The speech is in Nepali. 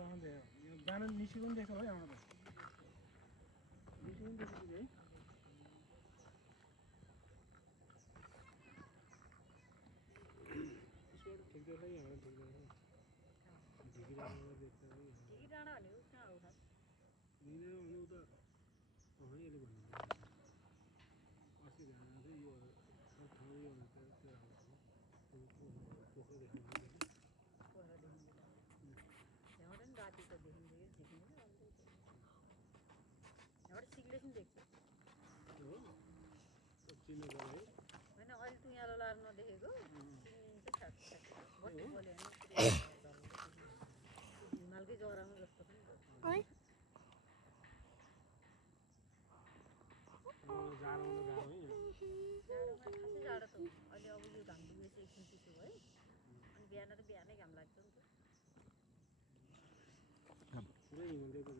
रहँदै यो जान निस्किनु देख्छ होला यहाँ त निस्किनु देख्छ है इसबाट ठिक देख्छ यहाँ ठिक देख्छ ढिकी डाँडा देख्छ ढिकी डाँडा भनेको कहाँ हो खास ढिकी डाँडा भनेको उता यसले भन्नु अस्ति जाँदा चाहिँ यो ठाउँ यो पोखरा देख्नु पोखरा देखिन्छ त्यहाँबाट नि राति त देखिन्छ देखिँदैन त्यहाँबाट सिग्लेसन देख्छ हो चिन्नु पर्यो है होइन अहिले तँ यहाँ लाएर नदेखेको बत्ती बोल्यो भने हिमालकै जरामा जस्तो पनि है जाडोमा खासै जाडो त अहिले अब यो घाम डुबेपछि एकछिन चिसो भयो अनि बिहान त बिहानै घाम लाग्छ नि त पुरै हिमालको